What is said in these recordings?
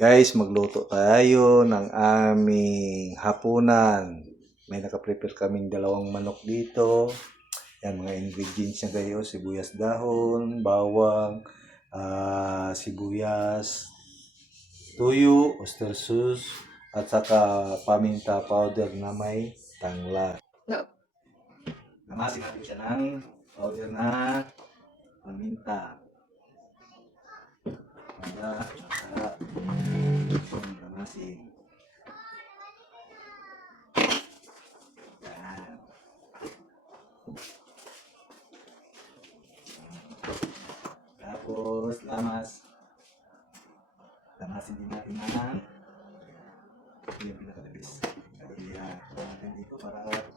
Guys, magluto tayo ng aming hapunan. May nakaprepare kaming dalawang manok dito. Yan, mga ingredients niya kayo. Sibuyas dahon, bawang, sibuyas, tuyo, oyster sauce, at saka paminta powder na may tangla. No. Namasin natin siya ng powder na paminta. Para namasin. Yan. Tapos lamasin din natin ng yung pinakadabis. Kaya natin dito para mamaya.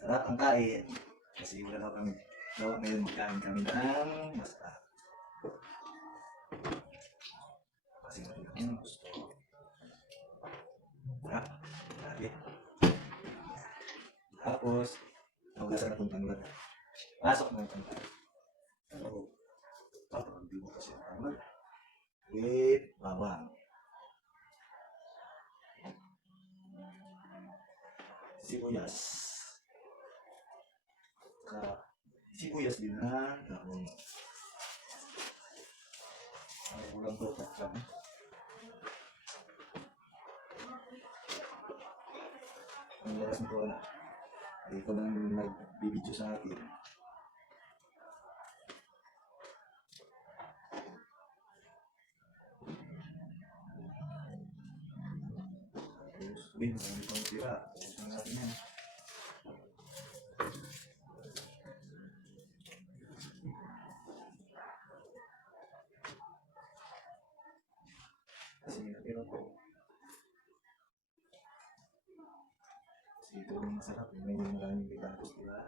Sarap ang kain. Kasi wala daw kami. Ngayon magkain kami ng basta. Kasi natin ang gusto. Sarap. Grabe. Tapos, nawasan na itong tanggal. Pasok na yung tanggal. So, hindi mo kasi ang tanggal. With bawang. Sibuyas. Sibuyas din na dahon. Ulang topat lang. Ang lakas nito na. Ito lang nagbibidyo sa akin. Tapos, marami pang tira. Ito natin yan. Kasi natira ko. Kasi ito yung masarap. May maraming bitapos, diba?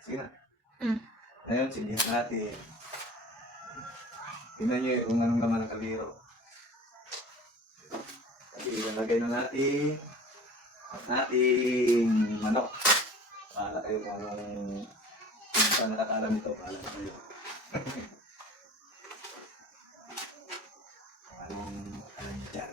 Sige na. Ayun, sindihan natin. Tingnan nyo kung anong laman ng kaliro. Kasi ilalagay na natin ang ating manok. Paala kayo kung saan nakakaram ito. Paala kayo. Anong alam nyo dyan.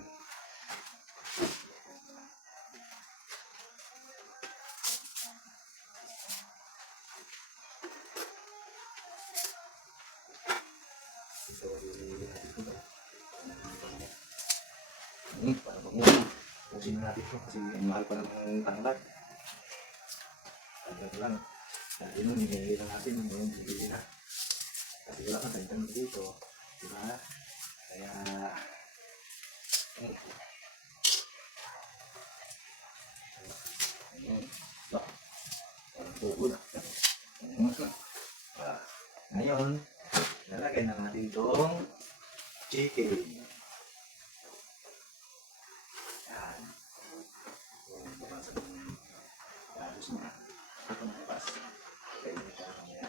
Para pag-uwi. Pusin na natin ito kasi ang mahal pa ng tanglad. Tanglad lang. Dahil nun, hinihili lang natin. Ngayon, hinihili na. Kasi wala kang tanglad dito. Diba? Kaya... Ayan. Ito. Parang buo na. Ngayon, lalagay na natin itong chicken. Yan. Pabasa ng galos na. Ito na pas. Kaya hindi ka mamaya.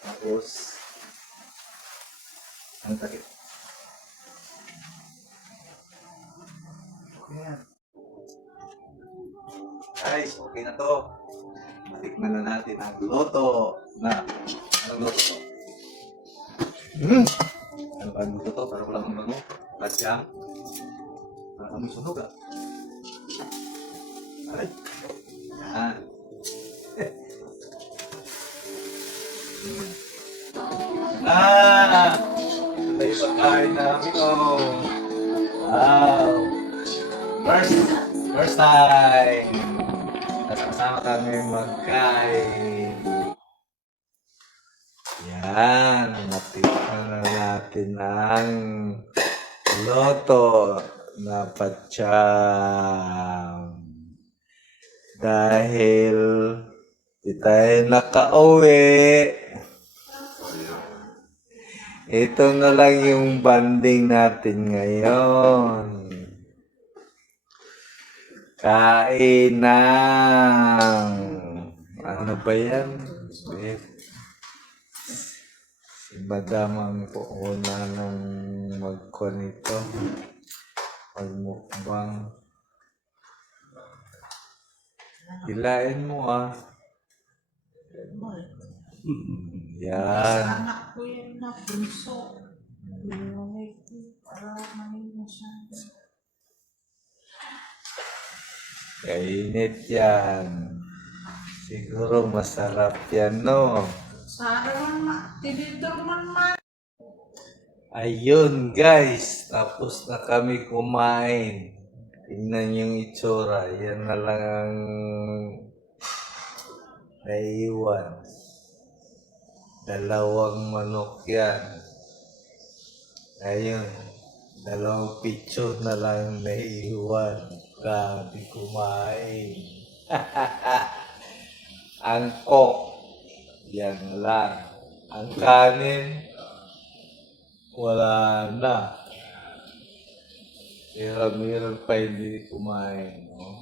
Tapos, ang takip. Okay yan. Guys, okay na to. Matikman na natin ang luto na. Anong luto to? Ano ba ang luto to? Para walang ang bango. Ladyang. Para kami sunog ah. Ay. Yan. Ito yung pagkain namin oh. Wow. First time. Kasama kami magkain. Yan. Natikman na natin ang loto na patsyam. Dahil di tayo nakauwi. Ito na lang yung banding natin ngayon. Kainang. Ano ba yan? Si Madam ang puuna ng magkuha nito. Magmukbang. Hilain mo ah. Yan. Anak ko yan na bunso. Pinanay ko para mahina siya. Kainit yan. Siguro masarap yan, no? Sana man, tinidor man. Ayun, guys. Tapos na kami kumain. Tingnan yung itsura. Yan na lang ang naiiwan. Dalawang manok yan. Ayun. Dalawang picture na lang naiiwan. Grabe kumain. Ang coke, yan lang. Ang kanin, wala na. Meron pa hindi kumain. No?